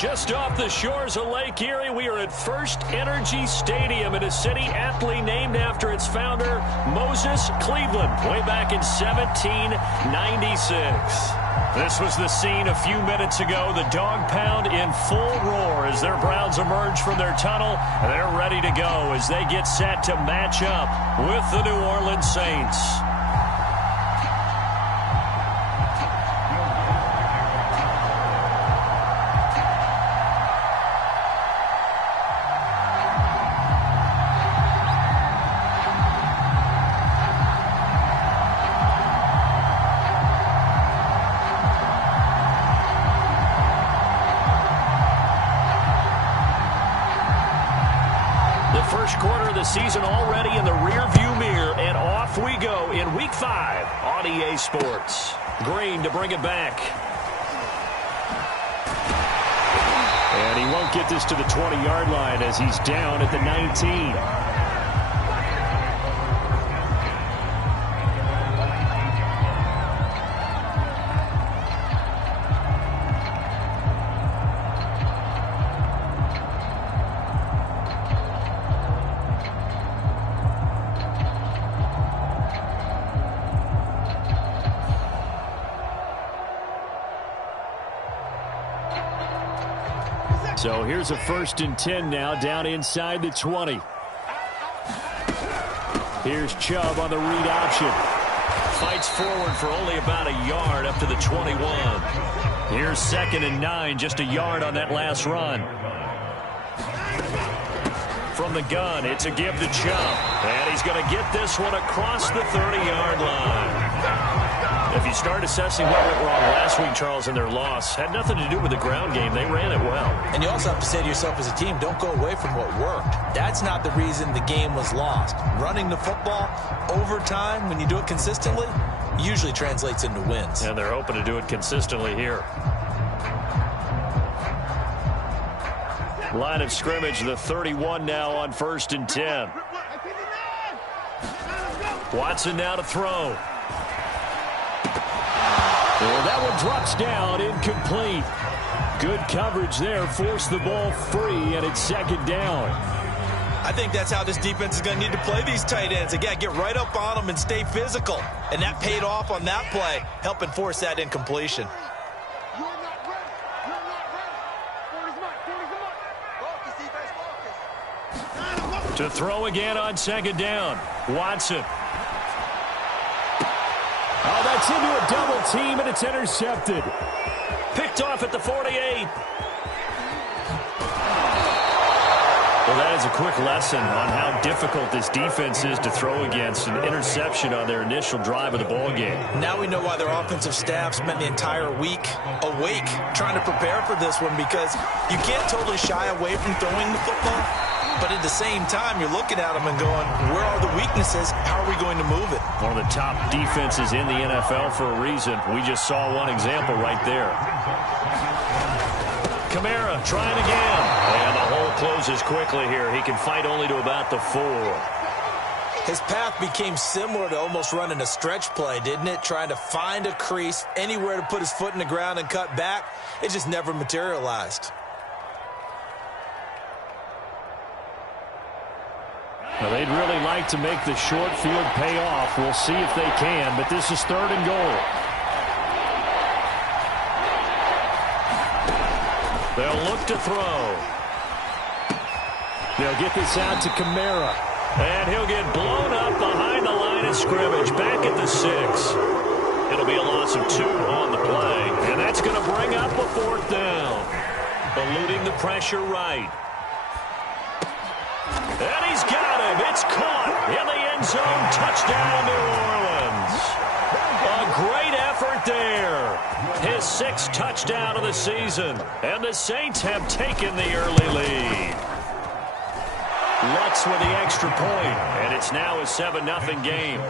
Just off the shores of Lake Erie, we are at First Energy Stadium in a city aptly named after its founder, Moses Cleveland, way back in 1796. This was the scene a few minutes ago. The dog pound in full roar as their Browns emerge from their tunnel. They're ready to go as they get set to match up with the New Orleans Saints. Season already in the rearview mirror, and off we go in Week 5 on EA Sports. Green to bring it back. And he won't get this to the 20-yard line as he's down at the 19. So here's a 1st and 10 now, down inside the 20. Here's Chubb on the read option. Fights forward for only about a yard up to the 21. Here's 2nd and 9, just a yard on that last run. From the gun, it's a give to Chubb. And he's going to get this one across the 30-yard line. If you start assessing what went wrong last week, Charles, in their loss, had nothing to do with the ground game. They ran it well. And you also have to say to yourself as a team, don't go away from what worked. That's not the reason the game was lost. Running the football over time, when you do it consistently, usually translates into wins. And they're hoping to do it consistently here. Line of scrimmage, the 31 now on 1st and 10. Watson now to throw. Well, that one drops down, incomplete. Good coverage there, forced the ball free, and it's 2nd down. I think that's how this defense is going to need to play these tight ends. Again, get right up on them and stay physical. And that paid off on that play, helping force that incompletion. To throw again on 2nd down, Watson. Oh, that's into a double team, and it's intercepted. Picked off at the 48. Well, that is a quick lesson on how difficult this defense is to throw against. An interception on their initial drive of the ball game. Now we know why their offensive staff spent the entire week awake trying to prepare for this one, because you can't totally shy away from throwing the football. But at the same time, you're looking at them and going, where are the weaknesses? How are we going to move it? One of the top defenses in the NFL for a reason. We just saw one example right there. Kamara trying again. And the hole closes quickly here. He can fight only to about the 4. His path became similar to almost running a stretch play, didn't it? Trying to find a crease, anywhere to put his foot in the ground and cut back. It just never materialized. Now, they'd really like to make the short field pay off. We'll see if they can, but this is 3rd and goal. They'll look to throw. They'll get this out to Kamara. And he'll get blown up behind the line of scrimmage, back at the 6. It'll be a loss of 2 on the play, and that's going to bring up a 4th down. Eluding the pressure right. And he's got him. It's caught in the end zone. Touchdown, New Orleans. A great effort there. His 6th touchdown of the season. And the Saints have taken the early lead. Lutz with the extra point. And it's now a 7-0 game.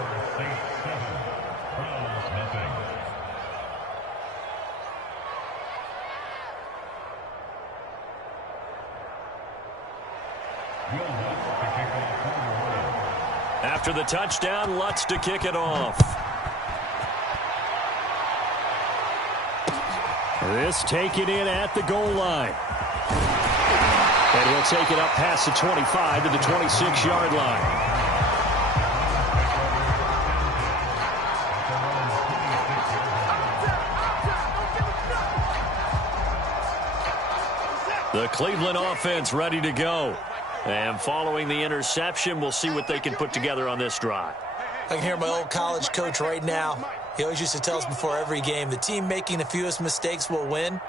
After the touchdown, Lutz to kick it off. This taken in at the goal line. And he'll take it up past the 25 to the 26-yard line. The Cleveland offense ready to go. And following the interception, we'll see what they can put together on this drive. I can hear my old college coach right now. He always used to tell us before every game, the team making the fewest mistakes will win.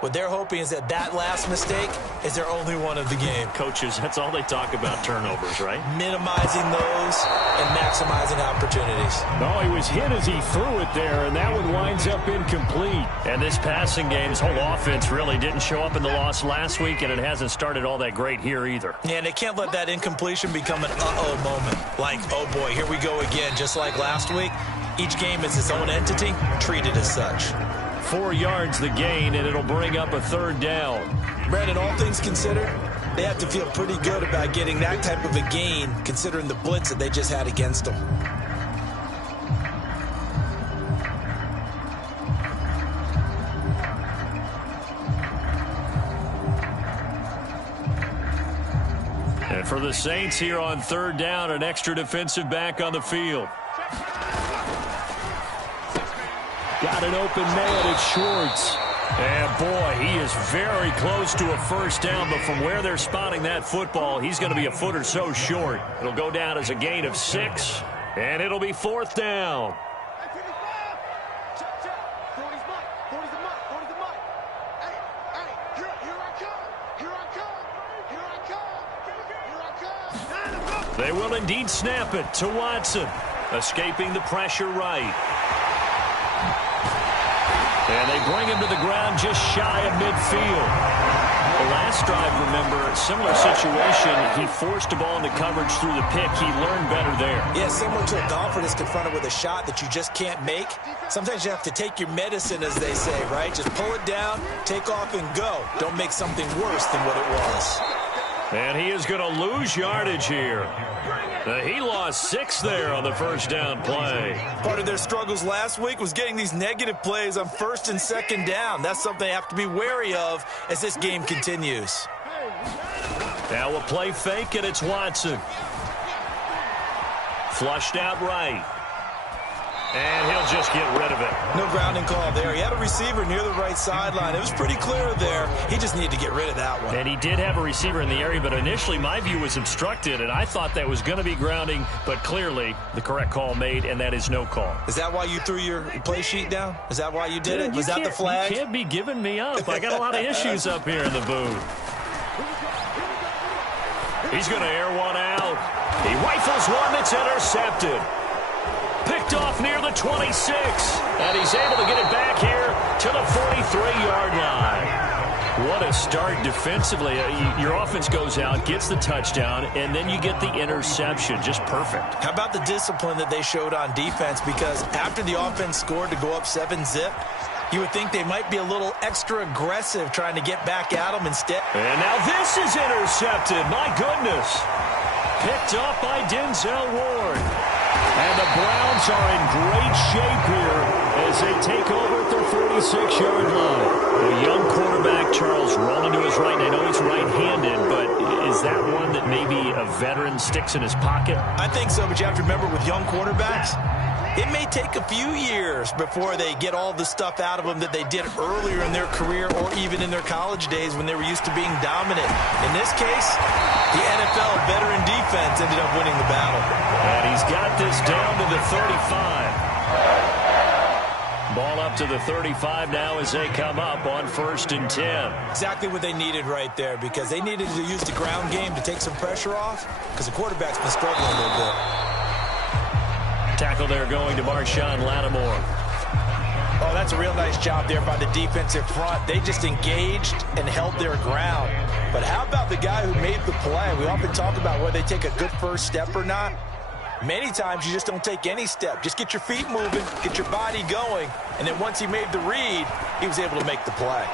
What they're hoping is that last mistake is their only one of the game. Coaches, that's all they talk about, turnovers, right? Minimizing those and maximizing opportunities. No, he was hit as he threw it there, and that one winds up incomplete. And this passing game's whole offense really didn't show up in the loss last week, and it hasn't started all that great here either. Yeah, and they can't let that incompletion become an uh-oh moment. Like, oh boy, here we go again, just like last week. Each game is its own entity, treated as such. 4 yards the gain, and it'll bring up a third down. Brandon, all things considered, they have to feel pretty good about getting that type of a gain, considering the blitz that they just had against them. And for the Saints here on third down, an extra defensive back on the field. Got an open man, it's Schwartz. And boy, he is very close to a first down, but from where they're spotting that football, he's going to be a foot or so short. It'll go down as a gain of 6, and it'll be fourth down. They will indeed snap it to Watson, escaping the pressure right. And they bring him to the ground just shy of midfield. The last drive, remember, similar situation. He forced the ball into coverage through the pick. He learned better there. Yeah, similar to a golfer that's confronted with a shot that you just can't make. Sometimes you have to take your medicine, as they say, right? Just pull it down, take off, and go. Don't make something worse than what it was. And he is going to lose yardage here. He lost 6 there on the first down play. Part of their struggles last week was getting these negative plays on first and second down. That's something they have to be wary of as this game continues. Now a play fake, and it's Watson. Flushed out right. And he'll just get rid of it. No grounding call there. He had a receiver near the right sideline. It was pretty clear there. He just needed to get rid of that one. And he did have a receiver in the area, but initially my view was obstructed, and I thought that was going to be grounding, but clearly the correct call made, and that is no call. Is that why you threw your play sheet down? Is that why you did it? Was that the flag? You can't be giving me up. I got a lot of issues up here in the booth. He's going to air one out. He rifles one that's intercepted. Picked off near the 26, and he's able to get it back here to the 43-yard line. What a start defensively. Your offense goes out, gets the touchdown, and then you get the interception. Just perfect. How about the discipline that they showed on defense? Because after the offense scored to go up 7-zip, you would think they might be a little extra aggressive trying to get back at them instead. And now this is intercepted. My goodness. Picked up by Denzel Ward. And the Browns are in great shape here as they take over at their 46-yard line. The young quarterback, Charles, rolling to his right. And I know he's right-handed, but is that one that maybe a veteran sticks in his pocket? I think so, but you have to remember with young quarterbacks, it may take a few years before they get all the stuff out of them that they did earlier in their career or even in their college days when they were used to being dominant. In this case, the NFL veteran defense ended up winning the battle. And he's got this down to the 35. Ball up to the 35 now as they come up on 1st and 10. Exactly what they needed right there, because they needed to use the ground game to take some pressure off because the quarterback's been struggling a little bit. Tackle there going to Marshawn Lattimore. Oh, that's a real nice job there by the defensive front. They just engaged and held their ground. But how about the guy who made the play? We often talk about whether they take a good first step or not. Many times you just don't take any step. Just get your feet moving, get your body going, and then once he made the read, he was able to make the play.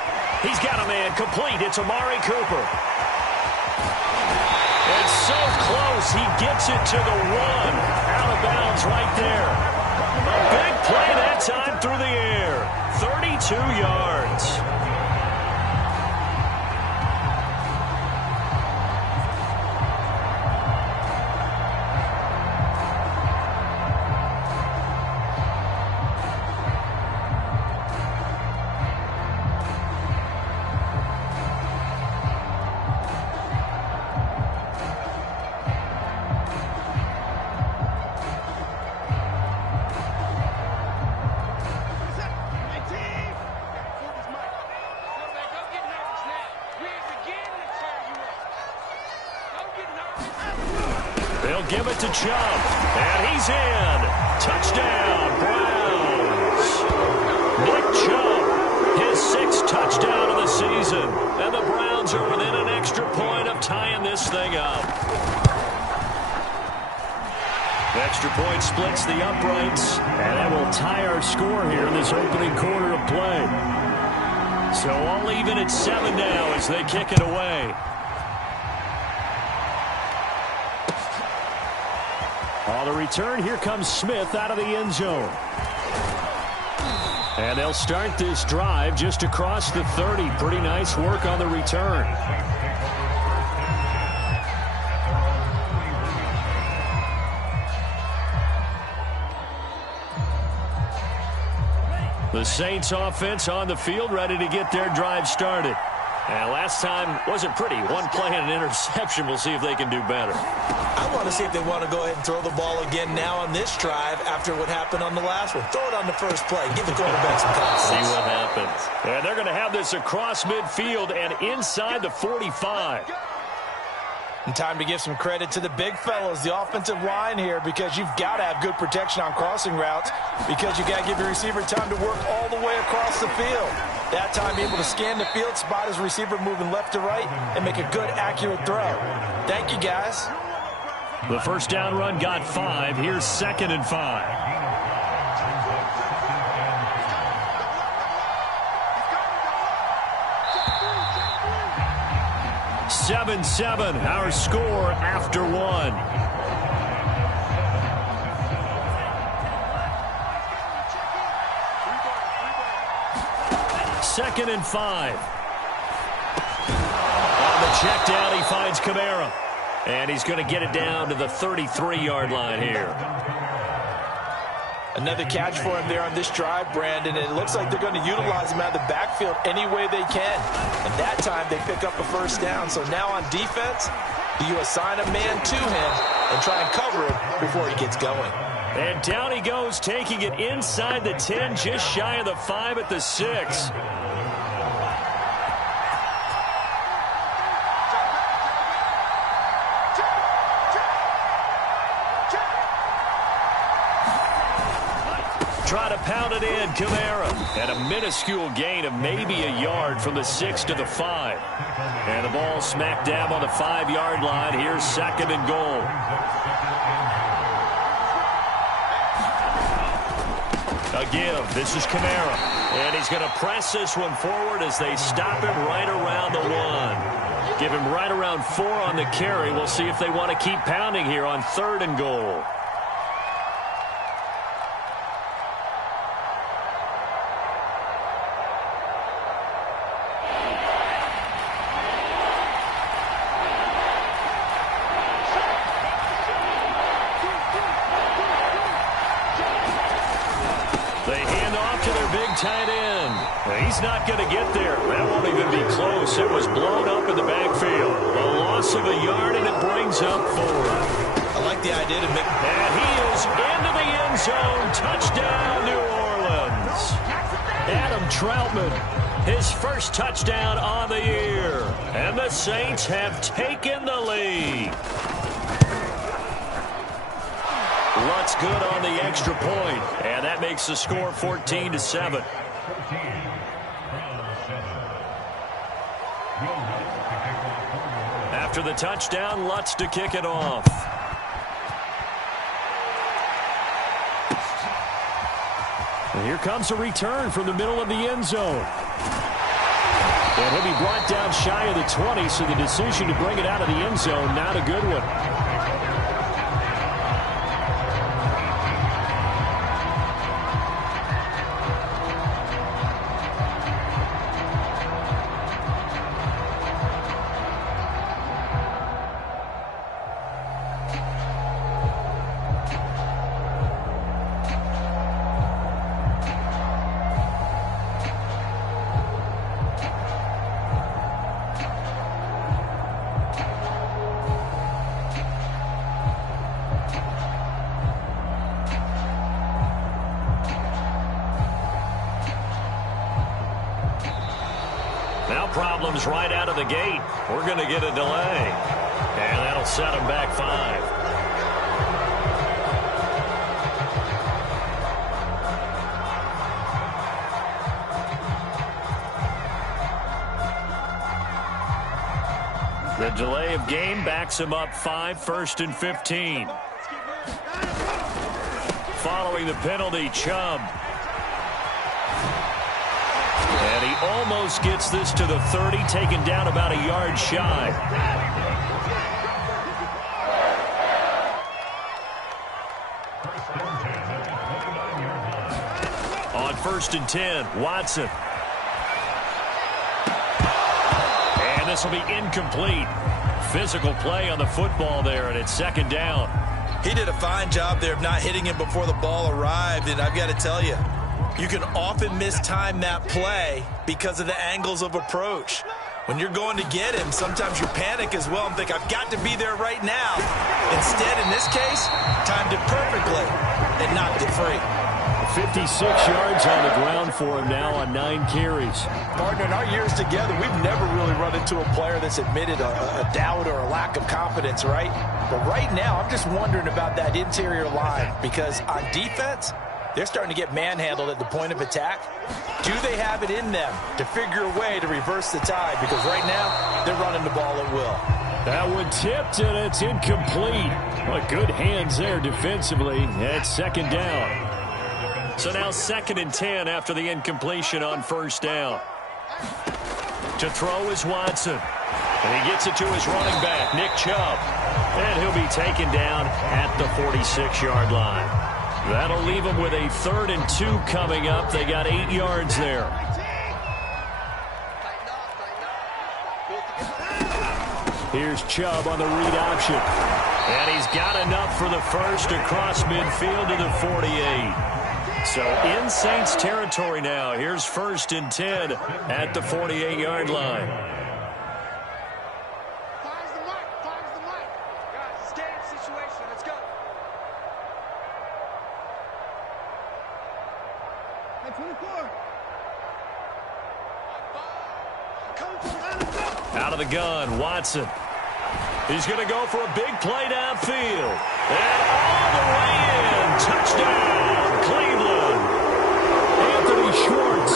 He's got a man complete. It's Amari Cooper. It's so close. He gets it to the 1. Out of bounds right there. A big play that time through the air. 32 yards. give it to Chubb. And he's in. Touchdown, Browns. Nick Chubb, his 6th touchdown of the season. And the Browns are within an extra point of tying this thing up. The extra point splits the uprights. And that will tie our score here in this opening quarter of play. So all even at 7 now as they kick it away. On the return, here comes Smith out of the end zone. And they'll start this drive just across the 30. Pretty nice work on the return. The Saints offense on the field, ready to get their drive started. And last time wasn't pretty. One play and an interception. We'll see if they can do better. I want to see if they want to go ahead and throw the ball again now on this drive after what happened on the last one. Throw it on the first play. Give the quarterback some confidence. See what happens. And they're going to have this across midfield and inside the 45. And time to give some credit to the big fellas, the offensive line here, because you've got to have good protection on crossing routes because you got to give your receiver time to work all the way across the field. That time, be able to scan the field, spot his receiver moving left to right, and make a good, accurate throw. Thank you, guys. The first down run got 5. Here's 2nd and 5. 7-7, our score after 1. Second and 5. On the check down, he finds Kamara. And he's going to get it down to the 33-yard line here. Another catch for him there on this drive, Brandon. And it looks like they're going to utilize him out of the backfield any way they can. And that time they pick up a first down. So now on defense, do you assign a man to him and try and cover him before he gets going? And down he goes, taking it inside the 10, just shy of the 5 at the 6. Try to pound it in, Kamara. And a minuscule gain of maybe a yard from the 6 to the 5. And the ball smack dab on the 5-yard line. Here's 2nd and goal. A give. This is Kamara. And he's going to press this one forward as they stop him right around the 1. Give him right around 4 on the carry. We'll see if they want to keep pounding here on 3rd and goal. Tight end. He's not going to get there. That won't even be close. It was blown up in the backfield. A loss of a yard, and it brings up 4. I like the idea to make... And he is into the end zone. Touchdown, New Orleans. Adam Troutman, his first touchdown on the year. And the Saints have taken the lead. Lutz good on the extra point, and that makes the score 14-7. After the touchdown, Lutz to kick it off. And here comes a return from the middle of the end zone. And he'll be brought down shy of the 20, so the decision to bring it out of the end zone, not a good one. Problems right out of the gate. We're going to get a delay. And that'll set them back 5. The delay of game backs him up 5, 1st and 15. Following the penalty, Chubb. And he almost gets this to the 30, taken down about a yard shy. On 1st and 10, Watson. And this will be incomplete. Physical play on the football there, and it's 2nd down. He did a fine job there of not hitting him before the ball arrived, and I've got to tell you, you can often mistime that play because of the angles of approach. When you're going to get him, sometimes you panic as well and think, I've got to be there right now. Instead, in this case, timed it perfectly and knocked it free. 56 yards on the ground for him now on 9 carries. Partner, in our years together, we've never really run into a player that's admitted a doubt or a lack of confidence, right? But right now, I'm just wondering about that interior line because on defense, they're starting to get manhandled at the point of attack. Do they have it in them to figure a way to reverse the tide? Because right now, they're running the ball at will. That one tipped, and it's incomplete. Well, good hands there defensively. It's 2nd down. So now 2nd and 10 after the incompletion on 1st down. To throw is Watson. And he gets it to his running back, Nick Chubb. And he'll be taken down at the 46-yard line. That'll leave them with a 3rd and 2 coming up. They got 8 yards there. Here's Chubb on the read option. And he's got enough for the first across midfield to the 48. So in Saints territory now. Here's 1st and 10 at the 48-yard line. Fires the mark. Guys, it's game situation. Let's go. Hey, 24. Out of the gun, Watson. He's going to go for a big play downfield. And all the way in. Touchdown, Cleveland. Anthony Schwartz,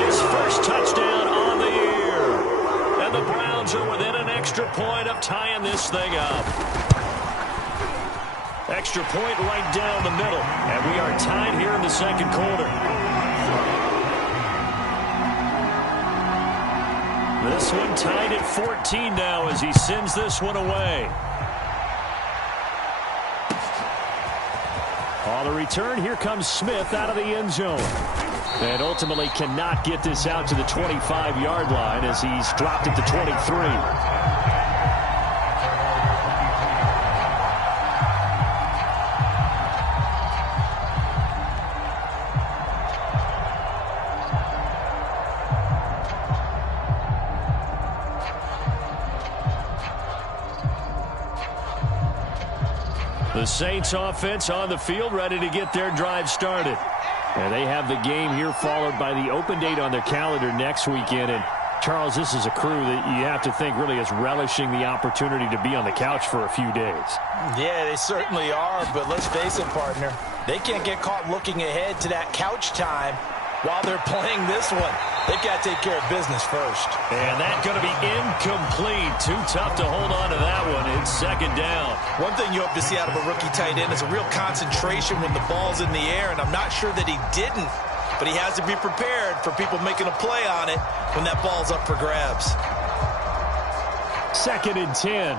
his first touchdown on the year. And the Browns are within an extra point of tying this thing up. Extra point right down the middle. And we are tied here in the 2nd quarter. This one tied at 14 now as he sends this one away. On the return, here comes Smith out of the end zone. And ultimately cannot get this out to the 25-yard line as he's dropped at the 23. The Saints offense on the field, ready to get their drive started. And they have the game here followed by the open date on their calendar next weekend. And Charles, this is a crew that you have to think really is relishing the opportunity to be on the couch for a few days. Yeah, they certainly are, but let's face it, partner. They can't get caught looking ahead to that couch time while they're playing this one. They've got to take care of business first. And that's going to be incomplete. Too tough to hold on to that one. It's 2nd down. One thing you hope to see out of a rookie tight end is a real concentration when the ball's in the air, and I'm not sure that he didn't, but he has to be prepared for people making a play on it when that ball's up for grabs. 2nd and 10.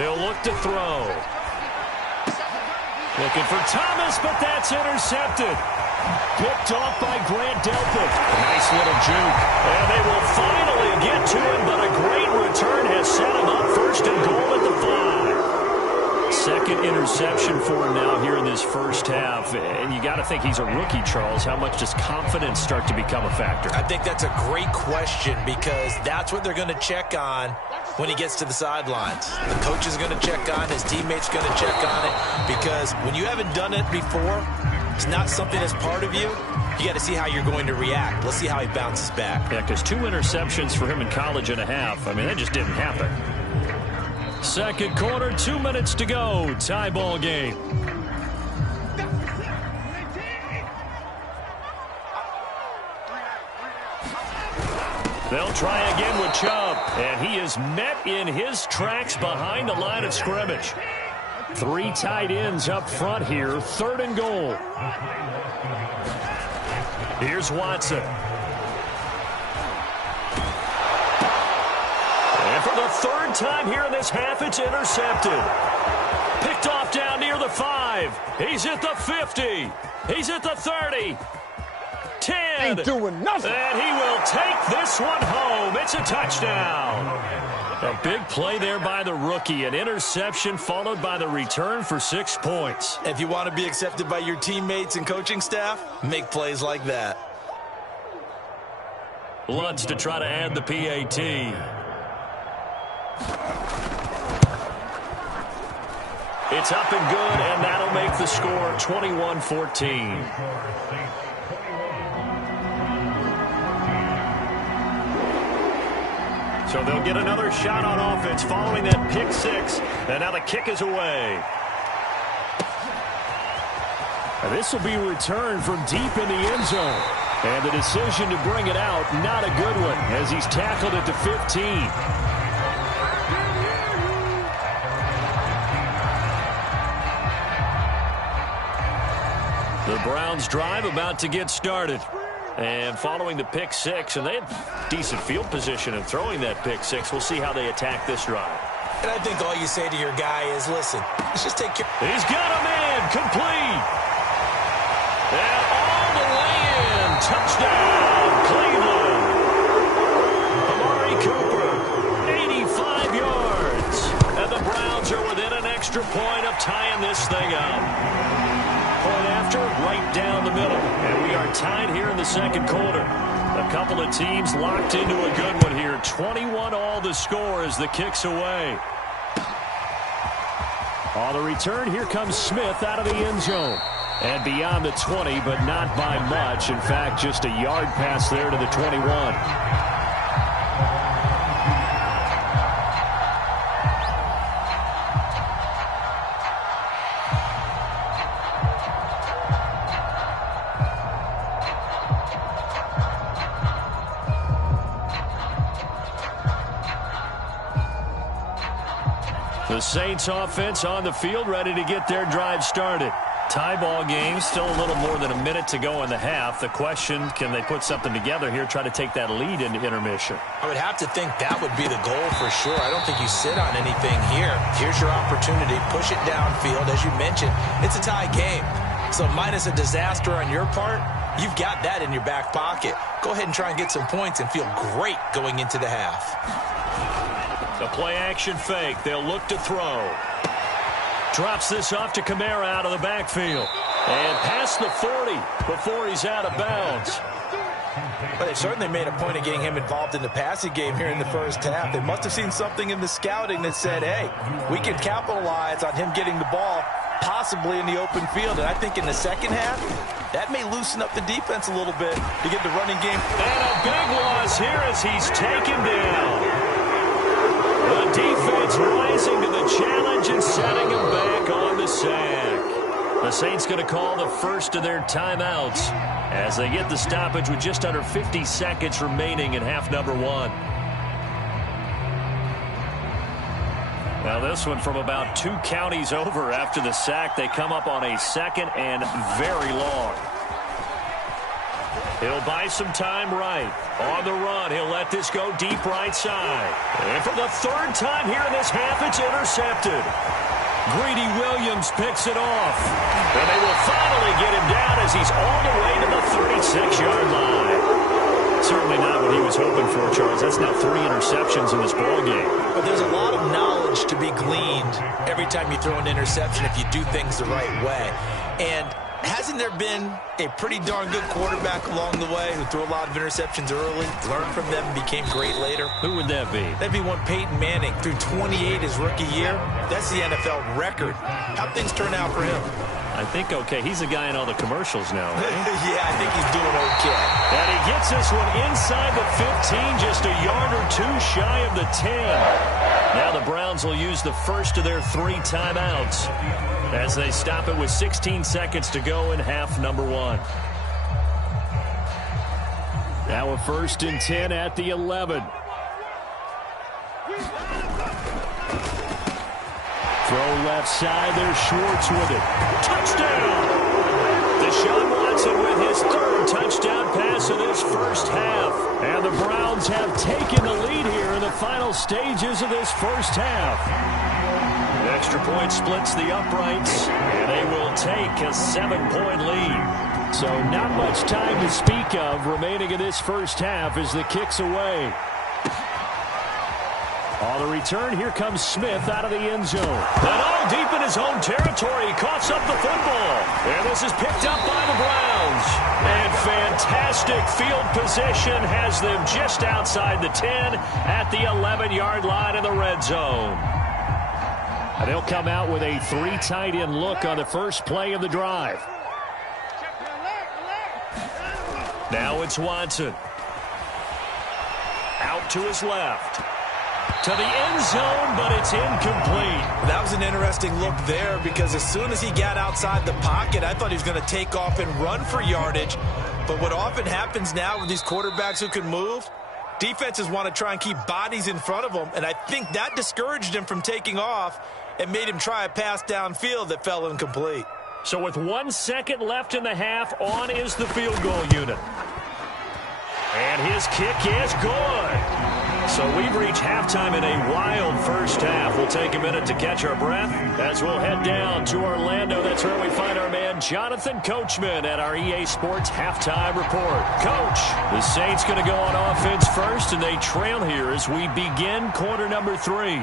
He'll look to throw. Looking for Thomas, but that's intercepted. Picked off by Grant Delpit. Nice little juke. And they will finally get to him, but a great return has set him up 1st and goal at the 5. 2nd interception for him now here in this first half. And you got to think he's a rookie, Charles. How much does confidence start to become a factor? I think that's a great question because that's what they're going to check on when he gets to the sidelines. The coach is going to check on, his teammates going to check on it, because when you haven't done it before, it's not something that's part of you. You got to see how you're going to react. Let's see how he bounces back. Yeah, because 2 interceptions for him in college and a half. I mean, that just didn't happen. 2nd quarter, 2 minutes to go. Tie ball game. They'll try again with Chubb, and he is met in his tracks behind the line of scrimmage. 3 tight ends up front here, 3rd and goal. Here's Watson. And for the 3rd time here in this half, it's intercepted. Picked off down near the 5. He's at the 50. He's at the 30. 10. Ain't doing nothing. And he will take this one home. It's a touchdown. A big play there by the rookie. An interception followed by the return for 6 points. If you want to be accepted by your teammates and coaching staff, make plays like that. Lutz to try to add the PAT. It's up and good, and that'll make the score 21-14. So they'll get another shot on offense following that pick 6. And now the kick is away. And this will be returned from deep in the end zone. And the decision to bring it out, not a good one, as he's tackled at the 15. The Browns drive about to get started. And following the pick 6, and they had decent field position in throwing that pick 6. We'll see how they attack this drive. And I think all you say to your guy is, listen, let's just take care. He's got a man complete. And all the way in. Touchdown, Cleveland. Amari Cooper, 85 yards. And the Browns are within an extra point of tying this thing up. Point after, right down the middle. And we are tied here in the second quarter. A couple of teams locked into a good one here. 21 all the score as the kick's away. On the return, here comes Smith out of the end zone. And beyond the 20, but not by much. In fact, just a yard pass there to the 21. The Saints offense on the field, ready to get their drive started. Tie ball game, still a little more than a minute to go in the half. The question, can they put something together here, try to take that lead into intermission? I would have to think that would be the goal for sure. I don't think you sit on anything here. Here's your opportunity. Push it downfield. As you mentioned, it's a tie game. So minus a disaster on your part, you've got that in your back pocket. Go ahead and try and get some points and feel great going into the half. The play-action fake. They'll look to throw. Drops this off to Kamara out of the backfield. And past the 40 before he's out of bounds. But they've certainly made a point of getting him involved in the passing game here in the first half. They must have seen something in the scouting that said, hey, we can capitalize on him getting the ball possibly in the open field. And I think in the second half, that may loosen up the defense a little bit to get the running game. And a big loss here as he's taken down. The defense rising to the challenge and setting him back on the sack. The Saints going to call the first of their timeouts as they get the stoppage with just under 50 seconds remaining in half number 1. Now this one from about 2 counties over after the sack. They come up on a second and very long. He'll buy some time right. On the run, he'll let this go deep right side. And for the 3rd time here in this half, it's intercepted. Greedy Williams picks it off. And they will finally get him down as he's all the way to the 36-yard line. Certainly not what he was hoping for, Charles. That's now 3 interceptions in this ballgame. But there's a lot of knowledge to be gleaned every time you throw an interception if you do things the right way. And hasn't there been a pretty darn good quarterback along the way who threw a lot of interceptions early, learned from them, and became great later? Who would that be? That'd be one Peyton Manning, threw 28 his rookie year. That's the NFL record. How'd things turn out for him? I think okay. He's the guy in all the commercials now, right? Yeah, I think he's doing okay. And he gets this one inside the 15, just a yard or 2 shy of the 10. Now the Browns will use the first of their 3 timeouts as they stop it with 16 seconds to go in half number 1. Now a 1st and 10 at the 11. Throw left side. There's Schwartz with it. Touchdown! Deshaun Watson with his 3rd touchdown pass of this first half. And the Browns have taken the lead here in the final stages of this first half. The extra point splits the uprights, and they will take a 7-point lead. So not much time to speak of remaining in this first half as the kick's away. On the return, here comes Smith out of the end zone. And all deep in his own territory, he coughs up the football. And this is picked up by the Browns. And fantastic field position has them just outside the 10 at the 11-yard line in the red zone. And they'll come out with a 3 tight end look on the first play of the drive. Now it's Watson. Out to his left. To the end zone, but it's incomplete. That was an interesting look there because as soon as he got outside the pocket, I thought he was going to take off and run for yardage. But what often happens now with these quarterbacks who can move, defenses want to try and keep bodies in front of them, and I think that discouraged him from taking off and made him try a pass downfield that fell incomplete. So with 1 second left in the half, on is the field goal unit. And his kick is good. So we've reached halftime in a wild first half. We'll take a minute to catch our breath as we'll head down to Orlando. That's where we find our man Jonathan Coachman at our EA Sports Halftime Report. Coach, the Saints going to go on offense first, and they trail here as we begin quarter number 3.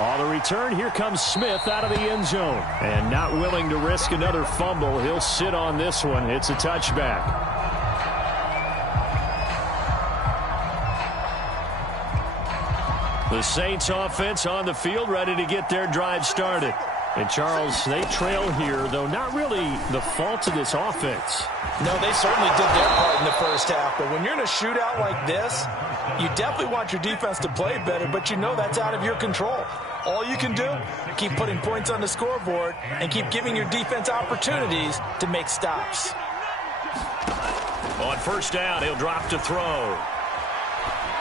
On the return, here comes Smith out of the end zone. And not willing to risk another fumble, he'll sit on this one. It's a touchback. The Saints offense on the field, ready to get their drive started. And Charles, they trail here, though not really the fault of this offense. No, they certainly did their part in the first half. But when you're in a shootout like this, you definitely want your defense to play better, but you know that's out of your control. All you can do, keep putting points on the scoreboard and keep giving your defense opportunities to make stops. On first down, he'll drop to throw.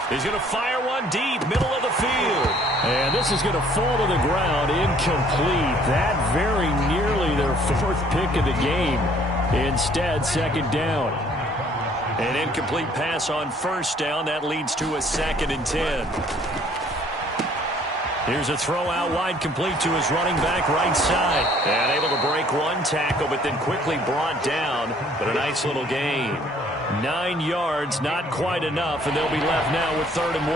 He's going to fire one deep, middle of the field. And this is going to fall to the ground, incomplete. That very nearly their 4th pick of the game. Instead, 2nd down. An incomplete pass on first down. That leads to a 2nd and 10. Here's a throw out wide, complete to his running back right side. And able to break one tackle, but then quickly brought down. But a nice little gain. 9 yards, not quite enough, and they'll be left now with 3rd and 1.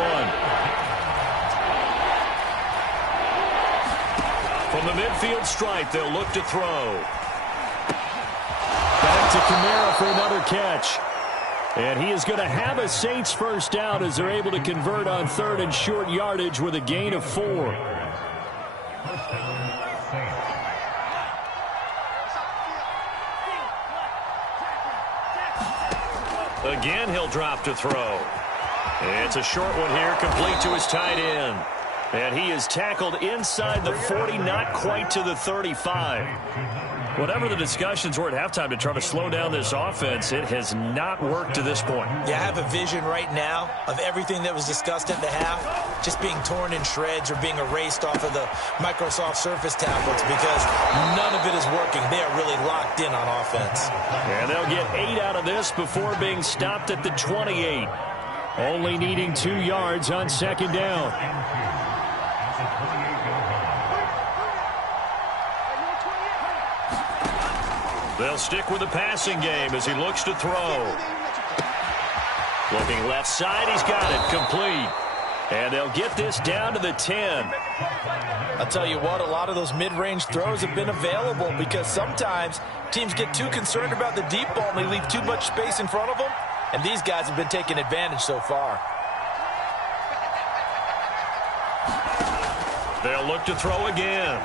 From the midfield stripe, they'll look to throw. Back to Kamara for another catch. And he is going to have a Saints first down as they're able to convert on 3rd and short yardage with a gain of 4. Again, he'll drop to throw. It's a short one here, complete to his tight end. And he is tackled inside the 40, not quite to the 35. Whatever the discussions were at halftime to try to slow down this offense, it has not worked to this point. Yeah, I have a vision right now of everything that was discussed at the half just being torn in shreds or being erased off of the Microsoft Surface tablets because none of it is working. They are really locked in on offense. And they'll get 8 out of this before being stopped at the 28. Only needing 2 yards on 2nd down. They'll stick with the passing game as he looks to throw. Looking left side, he's got it, complete. And they'll get this down to the 10. I'll tell you what, a lot of those mid-range throws have been available because sometimes teams get too concerned about the deep ball and they leave too much space in front of them. And these guys have been taking advantage so far. They'll look to throw again.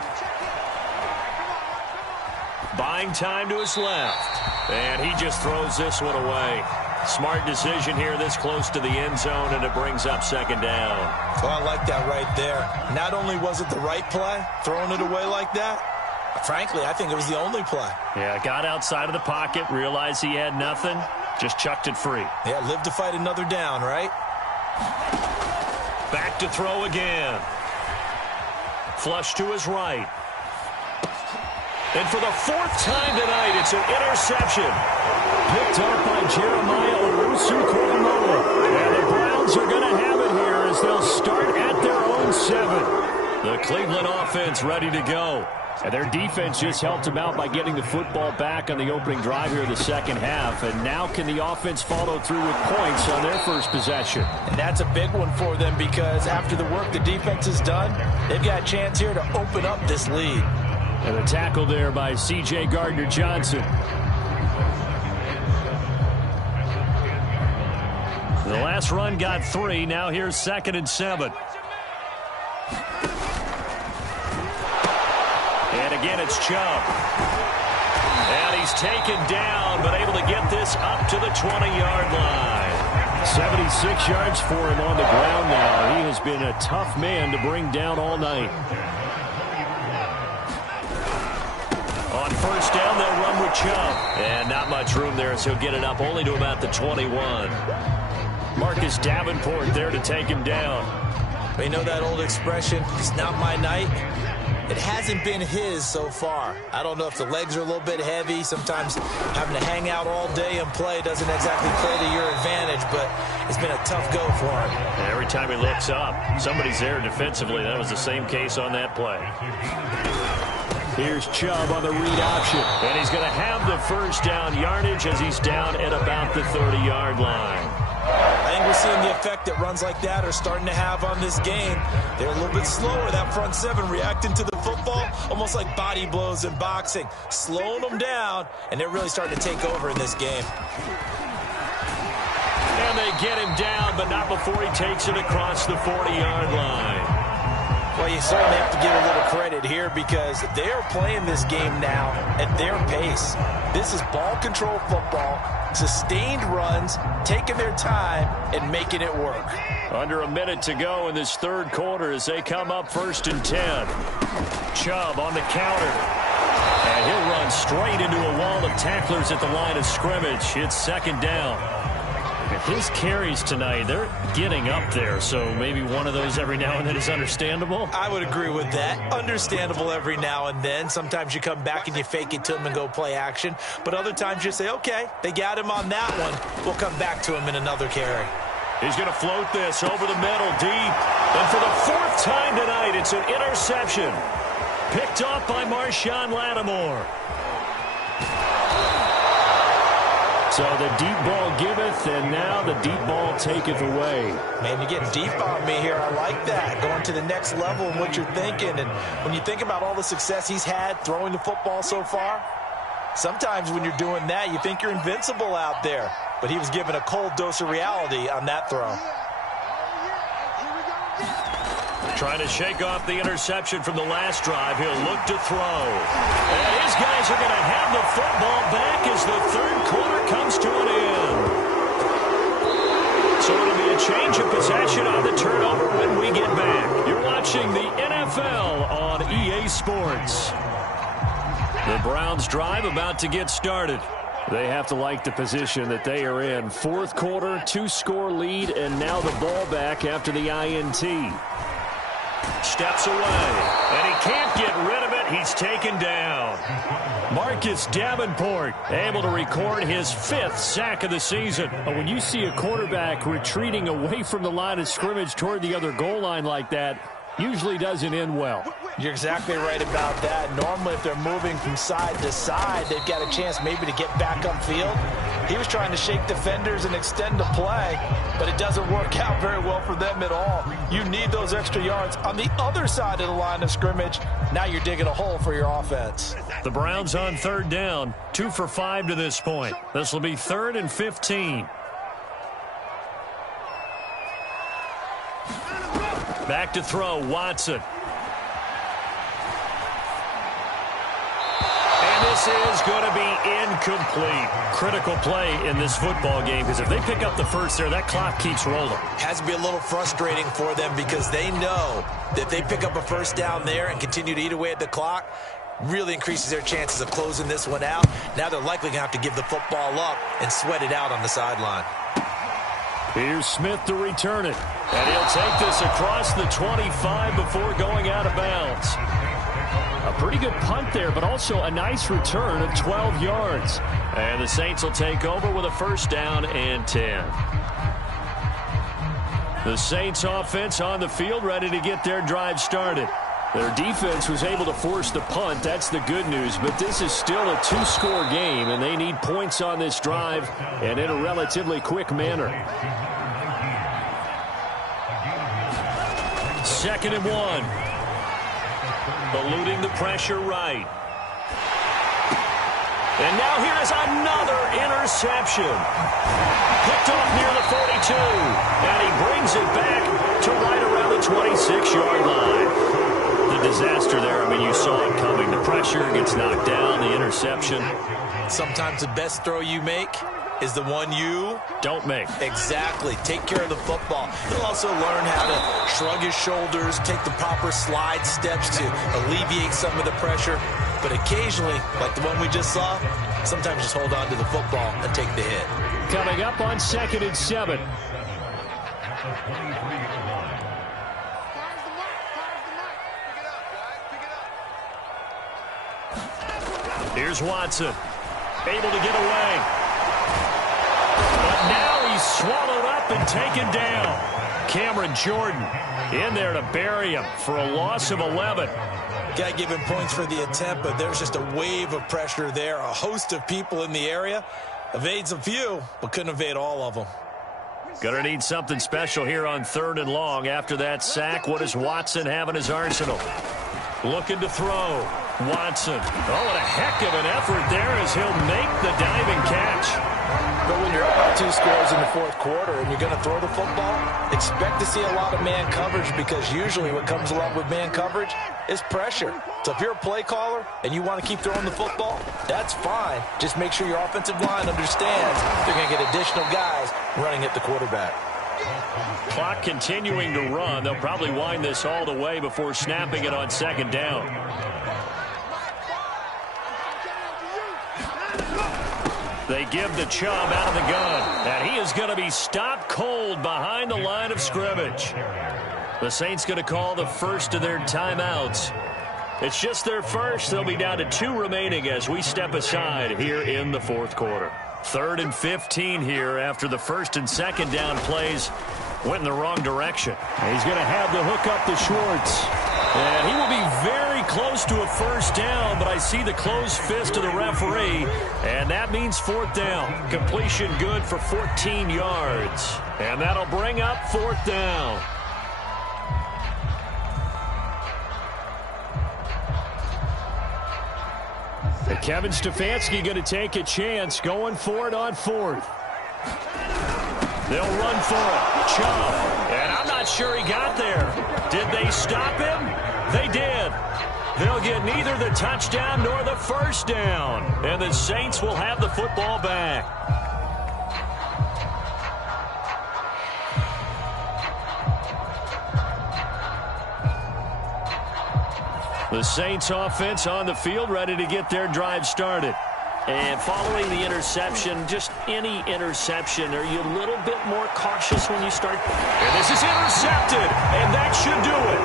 Buying time to his left. And he just throws this one away. Smart decision here this close to the end zone, and it brings up 2nd down. Oh, I like that right there. Not only was it the right play, throwing it away like that, frankly, I think it was the only play. Yeah, got outside of the pocket, realized he had nothing, Just chucked it free. Yeah, live to fight another down, right? Back to throw again. Flush to his right. And for the fourth time tonight, it's an interception. Picked up by Jeremiah Owusu-Koramoah. And the Browns are going to have it here as they'll start at their own 7. The Cleveland offense ready to go. And their defense just helped them out by getting the football back on the opening drive here in the second half. And now can the offense follow through with points on their first possession? And that's a big one for them because after the work the defense has done, they've got a chance here to open up this lead. And a tackle there by C.J. Gardner-Johnson. The last run got 3. Now here's 2nd and 7. And again, it's Chubb. And he's taken down, but able to get this up to the 20-yard line. 76 yards for him on the ground now. He has been a tough man to bring down all night. On first down, they'll run with Chubb. And not much room there, so he'll get it up only to about the 21. Marcus Davenport there to take him down. You know that old expression, it's not my night? It hasn't been his so far. I don't know if the legs are a little bit heavy. Sometimes having to hang out all day and play doesn't exactly play to your advantage, but it's been a tough go for him. And every time he looks up, somebody's there defensively. That was the same case on that play. Here's Chubb on the read option. And he's going to have the first down yardage as he's down at about the 30-yard line. I think we're seeing the effect that runs like that are starting to have on this game. They're a little bit slower, that front 7, reacting to the football, almost like body blows in boxing, slowing them down, and they're really starting to take over in this game. And they get him down, but not before he takes it across the 40-yard line. Well, you certainly have to give a little credit here because they are playing this game now at their pace. This is ball control football, sustained runs, taking their time, and making it work. Under a minute to go in this third quarter as they come up 1st and 10. Chubb on the counter. And he'll run straight into a wall of tacklers at the line of scrimmage. It's 2nd down. His carries tonight, they're getting up there, so maybe one of those every now and then is understandable. I would agree with that. Understandable every now and then. Sometimes you come back and you fake it to him and go play action. But other times you say, okay, they got him on that one. We'll come back to him in another carry. He's going to float this over the middle deep. And for the 4th time tonight, it's an interception. Picked off by Marshawn Lattimore. So the deep ball giveth, and now the deep ball taketh away. Man, you're getting deep on me here. I like that. Going to the next level in what you're thinking. And when you think about all the success he's had throwing the football so far, sometimes when you're doing that, you think you're invincible out there. But he was given a cold dose of reality on that throw. Trying to shake off the interception from the last drive. He'll look to throw. And his guys are going to have the football back as the third quarter comes to an end. So it'll be a change of possession on the turnover when we get back. You're watching the NFL on EA Sports. The Browns drive about to get started. They have to like the position that they are in. Fourth quarter, 2-score lead, and now the ball back after the INT. Steps away, and he can't get rid of it. He's taken down. Marcus Davenport able to record his 5th sack of the season. When you see a quarterback retreating away from the line of scrimmage toward the other goal line like that, usually doesn't end well. You're exactly right about that. Normally, if they're moving from side to side, they've got a chance maybe to get back upfield. He was trying to shake defenders and extend the play, but it doesn't work out very well for them at all. You need those extra yards on the other side of the line of scrimmage. Now you're digging a hole for your offense. The Browns on 3rd down, 2 for 5 to this point. This will be 3rd and 15. Back to throw, Watson. And this is going to be incomplete. Critical play in this football game because if they pick up the first there, that clock keeps rolling. Has to be a little frustrating for them because they know that if they pick up a first down there and continue to eat away at the clock, really increases their chances of closing this one out. Now they're likely going to have to give the football up and sweat it out on the sideline. Here's Smith to return it. And he'll take this across the 25 before going out of bounds. A pretty good punt there, but also a nice return of 12 yards. And the Saints will take over with a first down and 10. The Saints offense on the field, ready to get their drive started. Their defense was able to force the punt. That's the good news. But this is still a two-score game, and they need points on this drive and in a relatively quick manner. 2nd and 1. Eluding the pressure right. And now here is another interception. Picked off near the 42. And he brings it back to right around the 26-yard line. The disaster there, I mean, you saw it coming. The pressure gets knocked down, the interception. Sometimes the best throw you make is the one you don't make. Exactly. Take care of the football. He'll also learn how to shrug his shoulders, take the proper slide steps to alleviate some of the pressure. But occasionally, like the one we just saw, sometimes just hold on to the football and take the hit. Coming up on 2nd and 7. Here's Watson, able to get away. But now he's swallowed up and taken down. Cameron Jordan in there to bury him for a loss of 11. Got to give him points for the attempt, but there's just a wave of pressure there. A host of people in the area. Evades a few, but couldn't evade all of them. Gonna need something special here on 3rd and long. After that sack, what does Watson have in his arsenal? Looking to throw. Watson. Oh, what a heck of an effort there as he'll make the diving catch. But when you're up by 2 scores in the 4th quarter and you're going to throw the football, expect to see a lot of man coverage, because usually what comes along with man coverage is pressure. So if you're a play caller and you want to keep throwing the football, that's fine. Just make sure your offensive line understands they're going to get additional guys running at the quarterback. Clock continuing to run. They'll probably wind this all the way before snapping it on 2nd down. They give the Chubb out of the gun, and he is going to be stopped cold behind the line of scrimmage. The Saints going to call the first of their timeouts. It's just their first. They'll be down to 2 remaining as we step aside here in the 4th quarter. 3rd and 15 here after the 1st and 2nd down plays went in the wrong direction. He's going to have the hook up to Schwartz. And he will be very close to a first down, but I see the closed fist of the referee, and that means 4th down. Completion good for 14 yards. And that'll bring up 4th down. And Kevin Stefanski going to take a chance, going for it on 4th. They'll run for it. Chubb. And I'm not sure he got there. Did they stop him? They did. They'll get neither the touchdown nor the first down. And the Saints will have the football back. The Saints offense on the field, ready to get their drive started. And following the interception, just any interception, are you a little bit more cautious when you start? And this is intercepted, and that should do it.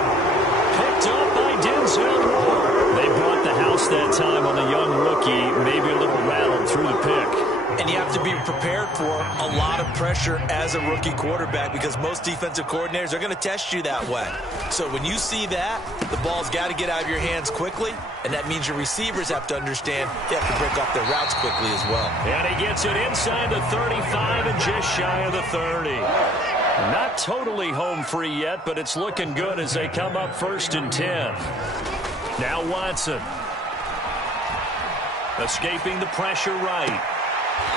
Picked up by Denzel Ward. They brought the house that time on the young rookie, maybe a little rattled through the pick. And you have to be prepared for a lot of pressure as a rookie quarterback, because most defensive coordinators are going to test you that way. So when you see that, the ball's got to get out of your hands quickly, and that means your receivers have to understand they have to break off their routes quickly as well. And he gets it inside the 35 and just shy of the 30. Not totally home free yet, but it's looking good as they come up 1st and 10. Now Watson. Escaping the pressure right.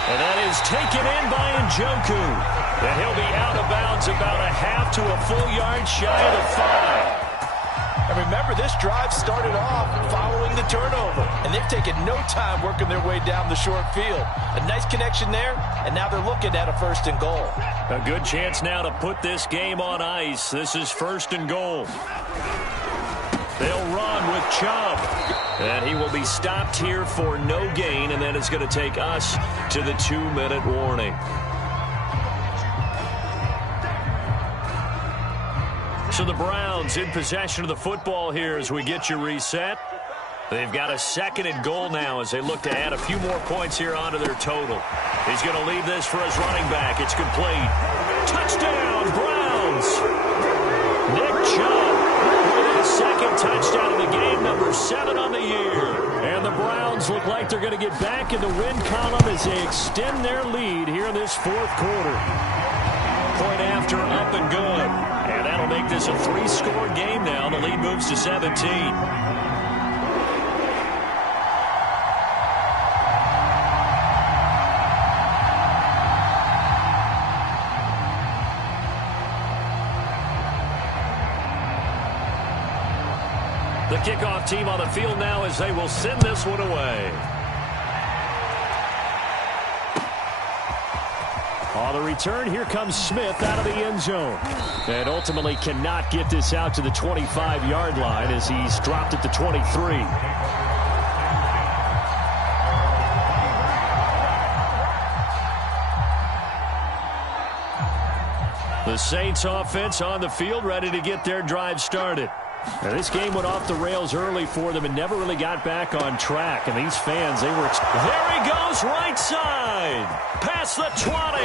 And that is taken in by Njoku. And he'll be out of bounds about a half to a full yard shy of the 5. And remember, this drive started off following the turnover. And they've taken no time working their way down the short field. A nice connection there, and now they're looking at a 1st and goal. A good chance now to put this game on ice. This is 1st and goal. They'll run with Chubb. And he will be stopped here for no gain, and then it's going to take us to the 2-minute warning. So the Browns in possession of the football here as we get you reset. They've got a 2nd and goal now as they look to add a few more points here onto their total. He's going to leave this for his running back. It's complete. Touchdown, Browns! Nick Chubb with his 2nd touchdown of the game, number 7 on the year. And the Browns look like they're going to get back in the win column as they extend their lead here in this 4th quarter. Point after, up and good. And that'll make this a 3-score game now. The lead moves to 17. The kickoff team on the field now as they will send this one away. On the return, here comes Smith out of the end zone. And ultimately cannot get this out to the 25-yard line as he's dropped at the 23. The Saints offense on the field ready to get their drive started. Now, this game went off the rails early for them and never really got back on track. And these fans, they were... There he goes, right side. Past the 20.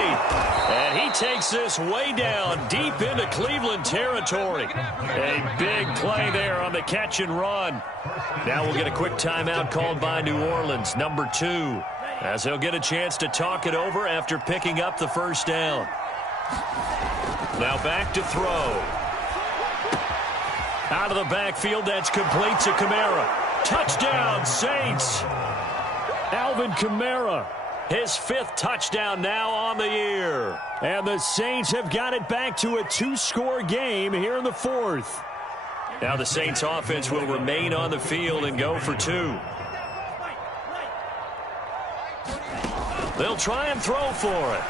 And he takes this way down deep into Cleveland territory. A big play there on the catch and run. Now we'll get a quick timeout called by New Orleans, number 2. As they'll get a chance to talk it over after picking up the first down. Now back to throw. Out of the backfield, that's complete to Kamara. Touchdown, Saints. Alvin Kamara, his 5th touchdown now on the year. And the Saints have got it back to a 2-score game here in the 4th. Now the Saints offense will remain on the field and go for 2. They'll try and throw for it.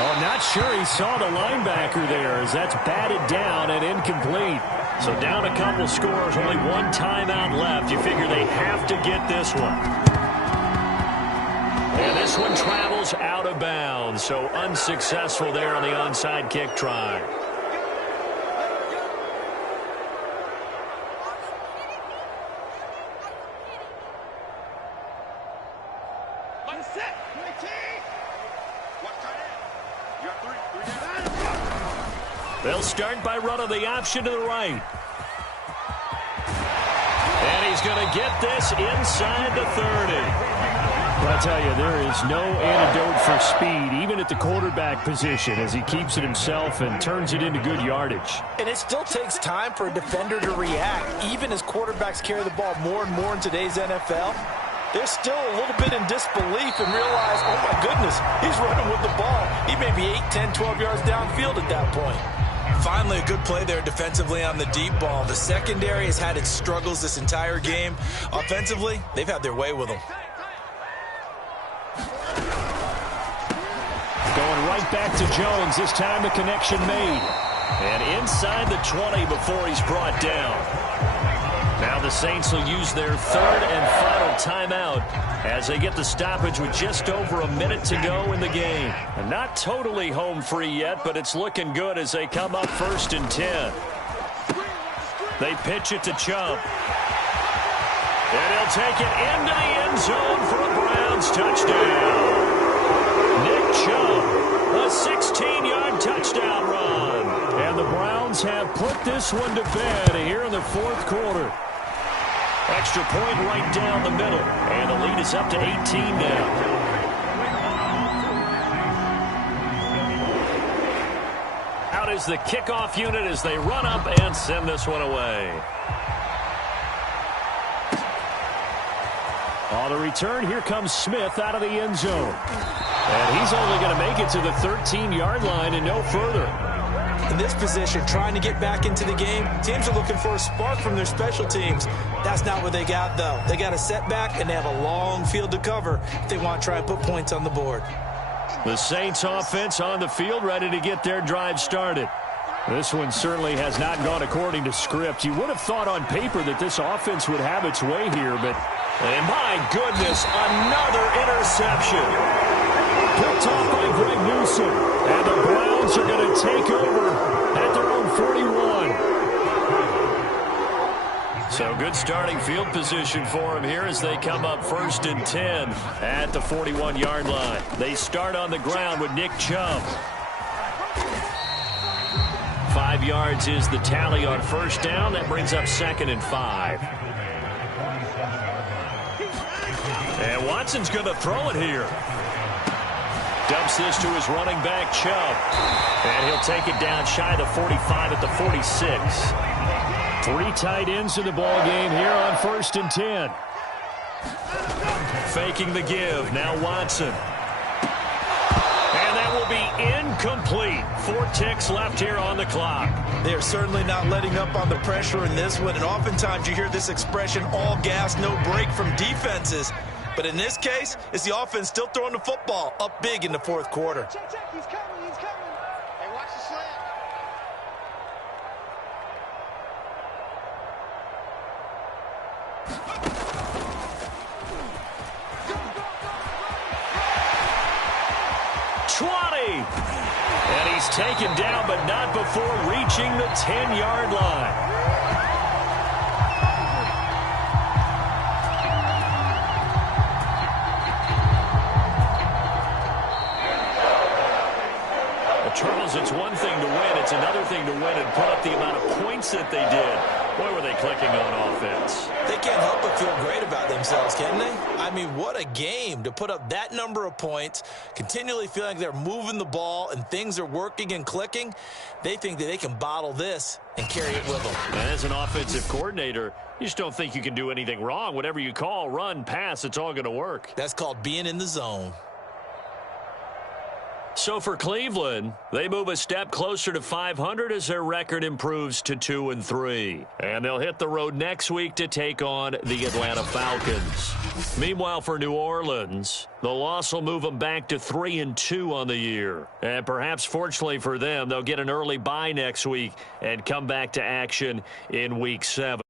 Oh, not sure he saw the linebacker there as that's batted down and incomplete. So down a couple scores, only one timeout left. You figure they have to get this one. And this one travels out of bounds, so unsuccessful there on the onside kick try. They'll start by running the option to the right. And he's going to get this inside the 30. But I tell you, there is no antidote for speed, even at the quarterback position, as he keeps it himself and turns it into good yardage. And it still takes time for a defender to react, even as quarterbacks carry the ball more and more in today's NFL. They're still a little bit in disbelief and realize, oh my goodness, he's running with the ball. He may be 8, 10, 12 yards downfield at that point. Finally, a good play there defensively on the deep ball. The secondary has had its struggles this entire game. Offensively, they've had their way with them. Going right back to Jones. This time the connection made. And inside the 20 before he's brought down. Now the Saints will use their 3rd and final timeout as they get the stoppage with just over a minute to go in the game. And not totally home free yet, but it's looking good as they come up 1st and 10. They pitch it to Chubb. And he'll take it into the end zone for a Browns touchdown. Nick Chubb, a 16-yard touchdown run. And the Browns have put this one to bed here in the 4th quarter. Extra point right down the middle. And the lead is up to 18 now. Out is the kickoff unit as they run up and send this one away. On the return, here comes Smith out of the end zone. And he's only going to make it to the 13-yard line and no further. In this position, trying to get back into the game, teams are looking for a spark from their special teams. That's not what they got, though. They got a setback, and they have a long field to cover if they want to try and put points on the board. The Saints offense on the field ready to get their drive started. This one certainly has not gone according to script. You would have thought on paper that this offense would have its way here, but... And my goodness, another interception. Picked off by Greg Newsome. And the Browns are going to take over at their own 41. So good starting field position for them here as they come up 1st and 10 at the 41-yard line. They start on the ground with Nick Chubb. 5 yards is the tally on 1st down. That brings up 2nd and 5. And Watson's going to throw it here. Dumps this to his running back, Chubb. And he'll take it down shy of the 45 at the 46. 3 tight ends in the ball game here on 1st and 10. Faking the give. Now Watson. And that will be incomplete. 4 ticks left here on the clock. They're certainly not letting up on the pressure in this one. And oftentimes you hear this expression, all gas, no break from defenses. But in this case, it's the offense still throwing the football up big in the 4th quarter. Check, check, he's coming, he's coming. Hey, watch the slant. And he's taken down, but not before reaching the 10-yard line. Well, Charles, it's one thing to win. It's another thing to win and put up the amount of points that they did. Boy, were they clicking on offense. They can't help but feel great about themselves, can they? I mean, what a game to put up that number of points, continually feeling like they're moving the ball and things are working and clicking. They think that they can bottle this and carry it with them. And as an offensive coordinator, you just don't think you can do anything wrong. Whatever you call, run, pass, it's all going to work. That's called being in the zone. So for Cleveland, they move a step closer to 500 as their record improves to 2-3. And they'll hit the road next week to take on the Atlanta Falcons. Meanwhile, for New Orleans, the loss will move them back to 3-2 on the year. And perhaps fortunately for them, they'll get an early bye next week and come back to action in Week 7.